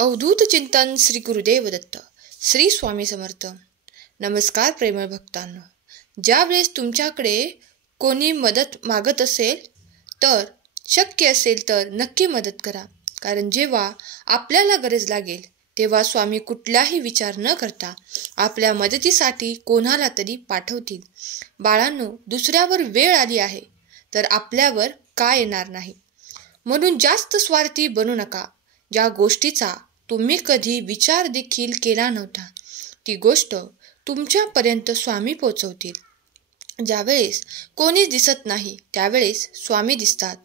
अवधूत चिंतन श्री गुरुदेव दत्त. श्री स्वामी समर्थ. नमस्कार प्रेमळ भक्तांनो. ज्यावेळेस तुमच्याकडे कोणी मदत मागत असेल तर शक्य असेल तर नक्की मदत करा. कारण जेव्हा आपल्याला गरज लागेल तेव्हा स्वामी कुठलाही विचार न करता आपल्या मदतीसाठी कोणाला तरी पाठवतील. बाळांनो, दुसऱ्यावर वेळ आली आहे तर आपल्यावर का येणार नाही. म्हणून जास्त स्वार्थी बनू नका. ज्या गोष्टीचा तुम्ही कधी विचार देखील केला नव्हता ती गोष्ट तुमच्यापर्यंत स्वामी पोहोचवतील. ज्यावेळेस कोणी दिसत नाही त्यावेळेस स्वामी दिसतात.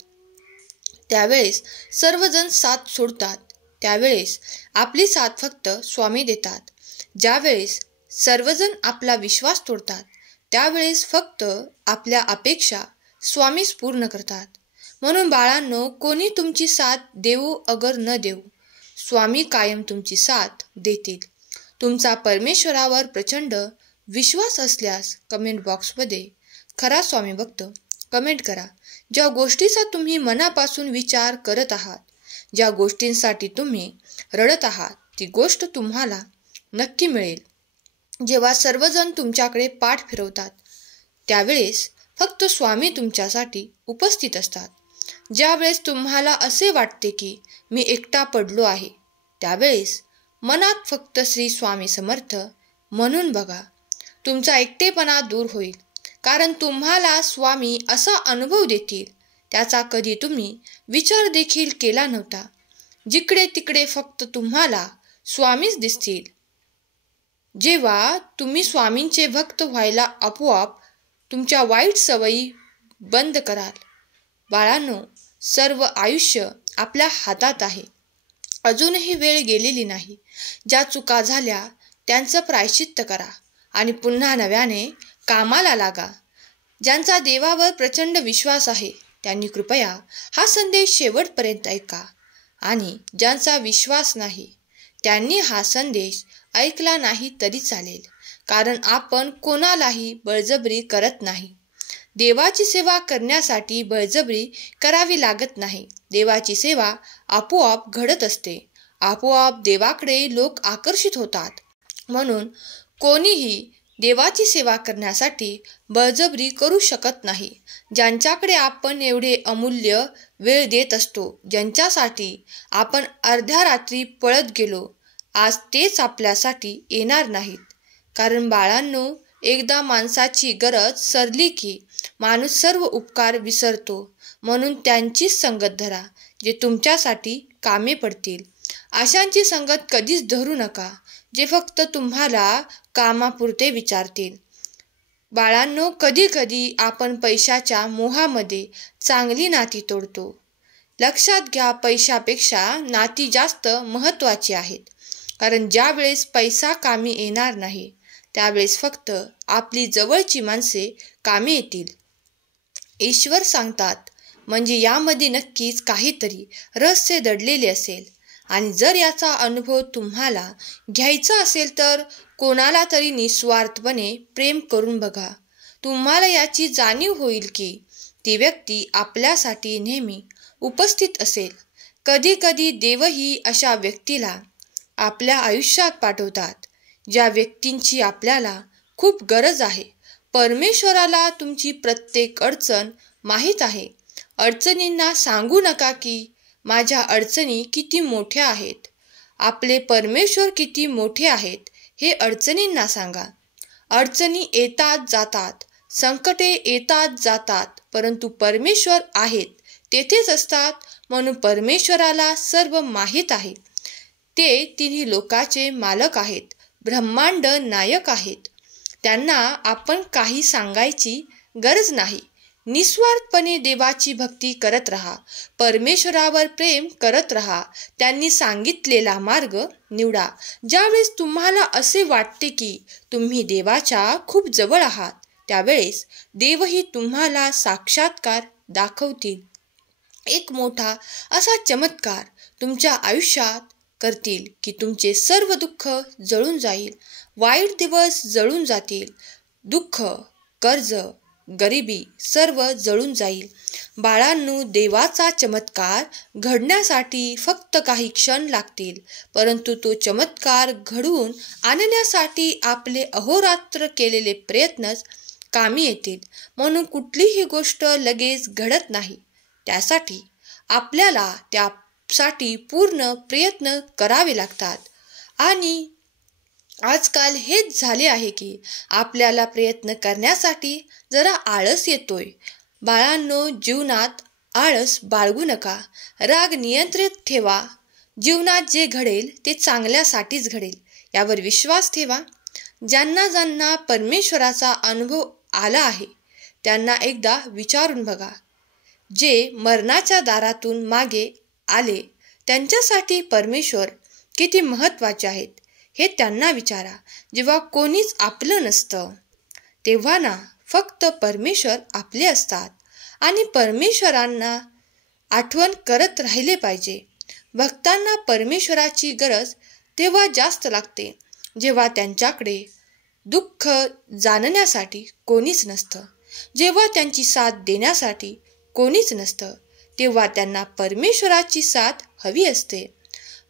त्यावेळेस सर्वजण साथ सोडतात. त्यावेळेस आपली साथ फक्त स्वामी देतात. ज्यावेळेस सर्वजण आपला विश्वास तोडतात त्यावेळेस फक्त आपल्या अपेक्षा स्वामीच पूर्ण करतात. म्हणून बाळांनो, कोणी तुमची साथ देऊ अगर न देऊ, स्वामी कायम तुमची साथ देतील. तुमचा परमेश्वरावर प्रचंड विश्वास असल्यास कमेंट बॉक्समध्ये खरा स्वामी भक्त कमेंट करा. ज्या गोष्टीचा तुम्ही मनापासून विचार करत आहात, ज्या गोष्टींसाठी तुम्ही रडत आहात, ती गोष्ट तुम्हाला नक्की मिळेल. जेव्हा सर्वजण तुमच्याकडे पाठ फिरवतात त्यावेळेस फक्त स्वामी तुमच्यासाठी उपस्थित असतात. ज्यावेळेस तुम्हाला असे वाटते की मी एकटा पडलो आहे त्यावेळेस मनात फक्त श्री स्वामी समर्थ म्हणून बघा. तुमचा एकटेपणा दूर होईल. कारण तुम्हाला स्वामी असा अनुभव देतील त्याचा कधी तुम्ही विचार देखील केला नव्हता. जिकडे तिकडे फक्त तुम्हाला स्वामीच दिसतील. जेव्हा तुम्ही स्वामींचे भक्त व्हायला आपोआप तुमच्या वाईट सवयी बंद कराल. बाळांनो, सर्व आयुष्य आपल्या हातात आहे. अजूनही वेळ गेलेली नाही. ज्या चुका झाल्या त्यांचं प्रायश्चित्त करा आणि पुन्हा नव्याने कामाला लागा. ज्यांचा देवावर प्रचंड विश्वास आहे त्यांनी कृपया हा संदेश शेवटपर्यंत ऐका आणि ज्यांचा विश्वास नाही त्यांनी हा संदेश ऐकला नाही तरी चालेल. कारण आपण कोणालाही बळजबरी करत नाही. देवाची सेवा करण्यासाठी बळजबरी करावी लागत नाही. देवाची सेवा आपोआप घडत असते. आपोआप देवाकडे लोक आकर्षित होतात. म्हणून कोणीही देवाची सेवा करण्यासाठी बळजबरी करू शकत नाही. ज्यांच्याकडे आपण एवढे अमूल्य वेळ देत असतो, ज्यांच्यासाठी आपण अर्ध्या रात्री पळत गेलो, आज तेच आपल्यासाठी येणार नाहीत. कारण बाळांनो, एकदा माणसाची गरज सरली की माणूस सर्व उपकार विसरतो. म्हणून त्यांचीच संगत धरा जे तुमच्यासाठी कामी पडतील. अशांची संगत कधीच धरू नका जे फक्त तुम्हाला कामापुरते विचारतील. बाळांनो, कधी कधी आपण पैशाच्या मोहामध्ये चांगली नाती तोडतो. लक्षात घ्या, पैशापेक्षा नाती जास्त महत्त्वाची आहेत. कारण ज्यावेळेस पैसा कामी येणार नाही त्यावेळेस फक्त आपली जवळची माणसे कामी येतील. ईश्वर सांगतात म्हणजे यामध्ये नक्कीच काहीतरी रहस्य दडलेले असेल. आणि जर याचा अनुभव तुम्हाला घ्यायचा असेल तर कोणाला तरी निस्वार्थपणे प्रेम करून बघा. तुम्हाला याची जाणीव होईल की ती व्यक्ती आपल्यासाठी नेहमी उपस्थित असेल. कधी कधी देवही अशा व्यक्तीला आपल्या आयुष्यात पाठवतात ज्या व्यक्तींची आपल्याला खूप गरज आहे. परमेश्वराला तुमची प्रत्येक अडचण माहीत आहे. अडचणींना सांगू नका की माझ्या अडचणी किती मोठ्या आहेत. आपले परमेश्वर किती मोठे आहेत हे अडचणींना सांगा. अडचणी येतात जातात, संकटे येतात जातात, परंतु परमेश्वर आहेत, तेथेच असतात. म्हणून परमेश्वराला सर्व माहीत आहे. ते तिन्ही लोकाचे मालक आहेत, ब्रह्मांड नायक आहेत. त्यांना आपण काही सांगायची गरज नाही. निस्वार्थपणे देवाची भक्ती करत राहा. परमेश्वरावर प्रेम करत राहा. त्यांनी सांगितलेला मार्ग निवडा. ज्यावेळेस तुम्हाला असे वाटते की तुम्ही देवाच्या खूप जवळ आहात त्यावेळेस देवही तुम्हाला साक्षात्कार दाखवतील. एक मोठा असा चमत्कार तुमच्या आयुष्यात करतील की तुमचे सर्व दुःख जळून जाईल. वाईट दिवस जळून जातील. दुःख, कर्ज, गरिबी सर्व जळून जाईल. बाळांनो, देवाचा चमत्कार घडण्यासाठी फक्त काही क्षण लागतील, परंतु तो चमत्कार घडवून आणण्यासाठी आपले अहोरात्र केलेले प्रयत्नच कामी येतील. म्हणून कुठलीही गोष्ट लगेच घडत नाही. त्यासाठी आपल्याला त्यासाठी पूर्ण प्रयत्न करावे लागतात. आणि आजकाल हेच झाले आहे की आपल्याला प्रयत्न करण्यासाठी जरा आळस येतोय. बाळांनो, जीवनात आळस बाळगू नका. राग नियंत्रित ठेवा. जीवनात जे घडेल ते चांगल्यासाठीच घडेल यावर विश्वास ठेवा. ज्यांना ज्यांना परमेश्वराचा अनुभव आला आहे त्यांना एकदा विचारून बघा. जे मरणाच्या दारातून मागे आले त्यांच्यासाठी परमेश्वर किती महत्त्वाचे आहेत हे त्यांना विचारा. जेव्हा कोणीच आपलं नसतं तेव्हा ना फक्त परमेश्वर आपले असतात आणि परमेश्वरांना आठवण करत राहिले पाहिजे. भक्तांना परमेश्वराची गरज तेव्हा जास्त लागते जेव्हा त्यांच्याकडे दुःख जाणण्यासाठी कोणीच नसतं, जेव्हा त्यांची साथ देण्यासाठी कोणीच नसतं, तेव्हा त्यांना परमेश्वराची साथ हवी असते.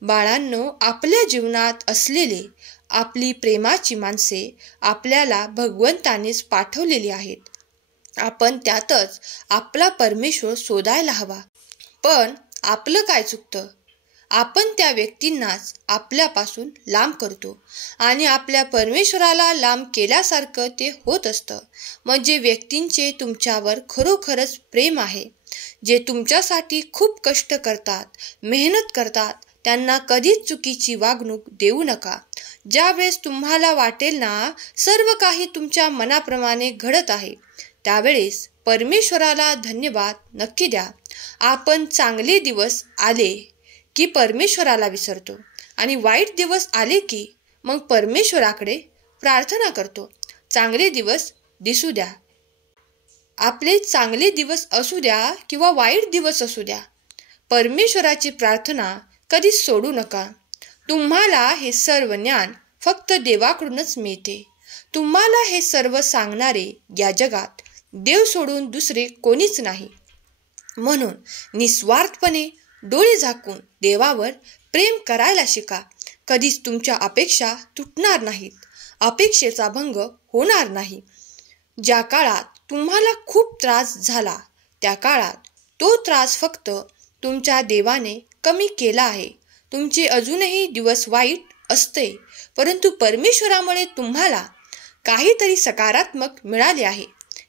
बाळांनो, आपल्या जीवनात असलेले आपली प्रेमाची माणसे आपल्याला भगवंतानेच पाठवलेली आहेत. आपण त्यातच आपला परमेश्वर शोधायला हवा. पण आपलं काय चुकतं? आपण त्या व्यक्तींनाच आपल्यापासून लांब करतो आणि आपल्या परमेश्वराला लांब केल्यासारखं ते होत असतं. म्हणजे व्यक्तींचे तुमच्यावर खरोखरच प्रेम आहे, जे तुमच्यासाठी खूप कष्ट करतात, मेहनत करतात, त्यांना कधीच चुकीची वागणूक देऊ नका. ज्यावेळेस तुम्हाला वाटेल ना सर्व काही तुमच्या मनाप्रमाणे घडत आहे, त्यावेळेस परमेश्वराला धन्यवाद नक्की द्या. आपण चांगले दिवस आले की परमेश्वराला विसरतो आणि वाईट दिवस आले की मग परमेश्वराकडे प्रार्थना करतो. चांगले दिवस दिसू द्या. आपले चांगले दिवस असू द्या किंवा वाईट दिवस असू द्या, परमेश्वराची प्रार्थना कधीच सोडू नका. तुम्हाला हे सर्व ज्ञान फक्त देवाकडूनच मिळते. तुम्हाला हे सर्व सांगणारे या जगात देव सोडून दुसरे कोणीच नाही. म्हणून निस्वार्थपणे डोळे झाकून देवावर प्रेम करायला शिका. कधीच तुमच्या अपेक्षा तुटणार नाहीत, अपेक्षेचा भंग होणार नाही. ज्या काळात तुम्हाला खूप त्रास झाला त्या काळात तो त्रास फक्त तुमच्या देवाने कमी केला आहे. तुमचे अजूनही दिवस वाईट असते, परंतु परमेश्वरामुळे तुम्हाला काहीतरी सकारात्मक मिळाले आहे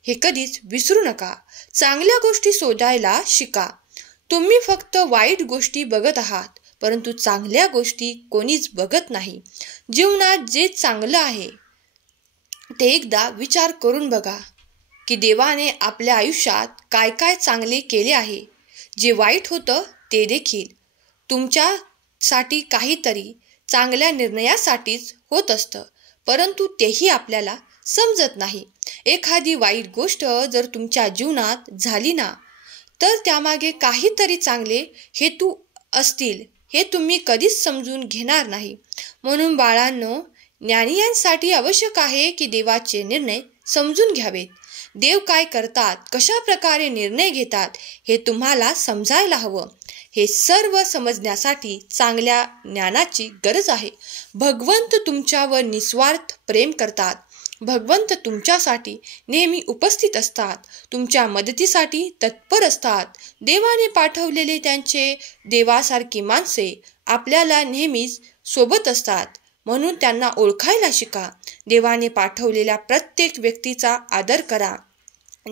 हे कधीच विसरू नका. चांगल्या गोष्टी शोधायला शिका. तुम्ही फक्त वाईट गोष्टी बघत आहात, परंतु चांगल्या गोष्टी कोणीच बघत नाही. जीवनात जे चांगलं आहे ते एकदा विचार करून बघा की देवाने आपल्या आयुष्यात काय काय चांगले केले आहे. जे वाईट होतं ते देखील तुमच्यासाठी काहीतरी चांगल्या निर्णयासाठीच होत असतं, परंतु तेही आपल्याला समजत नाही. एखादी वाईट गोष्ट जर तुमच्या जीवनात झाली ना तर त्यामागे काहीतरी चांगले हेतू असतील हे तुम्ही कधीच समजून घेणार नाही. म्हणून बाळांनो, ज्ञानियांसाठी आवश्यक आहे की देवाचे निर्णय समजून घ्यावेत. देव काय करतात, कशा प्रकारे निर्णय घेतात हे तुम्हाला समजायला हवं. हे सर्व समजण्यासाठी चांगल्या ज्ञानाची गरज आहे. भगवंत तुमच्यावर निस्वार्थ प्रेम करतात. भगवंत तुमच्यासाठी नेहमी उपस्थित असतात, तुमच्या मदतीसाठी तत्पर असतात. देवाने पाठवलेले त्यांचे देवासारखी माणसे आपल्याला नेहमीच सोबत असतात, म्हणून त्यांना ओळखायला शिका. देवाने पाठवलेल्या प्रत्येक व्यक्तीचा आदर करा.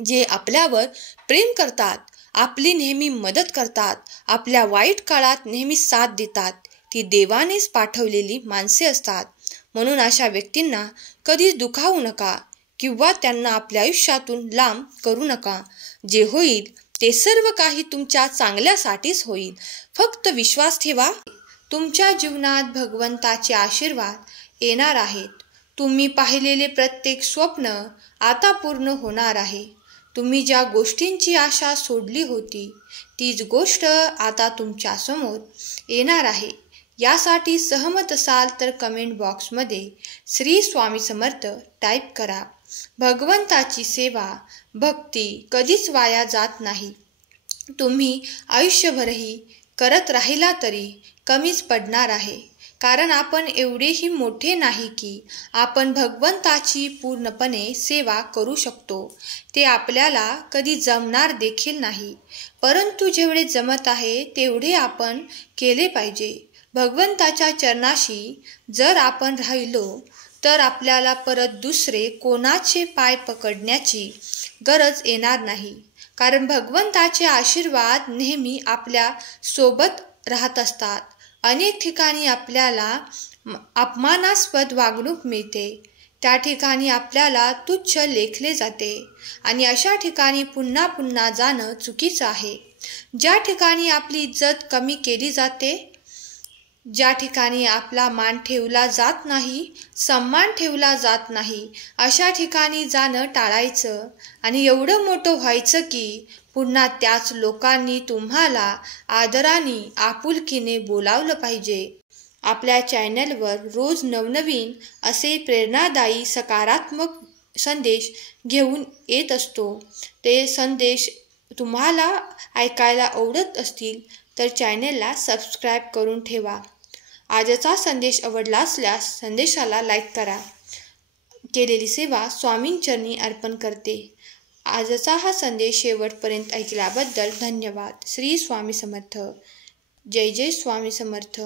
जे आपल्यावर प्रेम करतात, आपली नेहमी मदत करतात, आपल्या वाईट काळात नेहमी साथ देतात, ती देवानेच पाठवलेली माणसे असतात. म्हणून अशा व्यक्तींना कधीच दुखावू नका किंवा त्यांना आपल्या आयुष्यातून लांब करू नका. जे होईल ते सर्व काही तुमच्या चांगल्यासाठीच होईल. फक्त विश्वास ठेवा. तुमच्या जीवनात भगवंताचे आशीर्वाद येणार आहेत. तुम्ही पाहिलेले प्रत्येक स्वप्न आता पूर्ण होणार आहे. तुम्ही ज्या गोष्टींची आशा सोडली होती तीच गोष्ट आता तुमच्या समोर येणार आहे. यासाठी सहमत असाल तर कमेंट बॉक्समध्ये श्री स्वामी समर्थ टाईप करा. भगवंताची सेवा भक्ती कधीच वाया जात नाही. तुम्ही आयुष्यभरही करत राहिला तरी कमीच पडणार आहे. कारण आपण एवढेही मोठे नाही की आपण भगवंताची पूर्णपणे सेवा करू शकतो. ते आपल्याला कधी जमणार देखील नाही. परंतु जेवढे जमत आहे तेवढे आपण केले पाहिजे. भगवंताच्या चरणाशी जर आपण राहिलो तर आपल्याला परत दुसरे कोणाचे पाय पकडण्याची गरज येणार नाही. कारण भगवंताचे आशीर्वाद नेहमी आपल्या सोबत राहत असतात. अनेक ठिकाणी आपल्याला अपमानास्पद वागणूक मिळते. त्या ठिकाणी आपल्याला तुच्छ लेखले जाते आणि अशा ठिकाणी पुन्हा पुन्हा जाणं चुकीचं आहे. ज्या ठिकाणी आपली इज्जत कमी केली जाते, ज्या ठिकाणी आपला मान ठेवला जात नाही, सन्मान ठेवला जात नाही, अशा ठिकाणी जाणं टाळायचं आणि एवढं मोठं व्हायचं की पुन्हा त्याच लोकांनी तुम्हाला आदराने आपुलकीने बोलावलं पाहिजे. आपल्या चॅनलवर रोज नवनवीन असे प्रेरणादायी सकारात्मक संदेश घेऊन येत असतो. ते संदेश तुम्हाला ऐकायला आवडत असतील तर चॅनलला सबस्क्राईब करून ठेवा. आजचा संदेश आवडला असल्यास संदेशाला लाईक करा. केलेली सेवा स्वामींचरणी अर्पण करते. आजचा हा संदेश शेवटपर्यंत ऐकल्याबद्दल धन्यवाद. श्री स्वामी समर्थ. जय जय स्वामी समर्थ.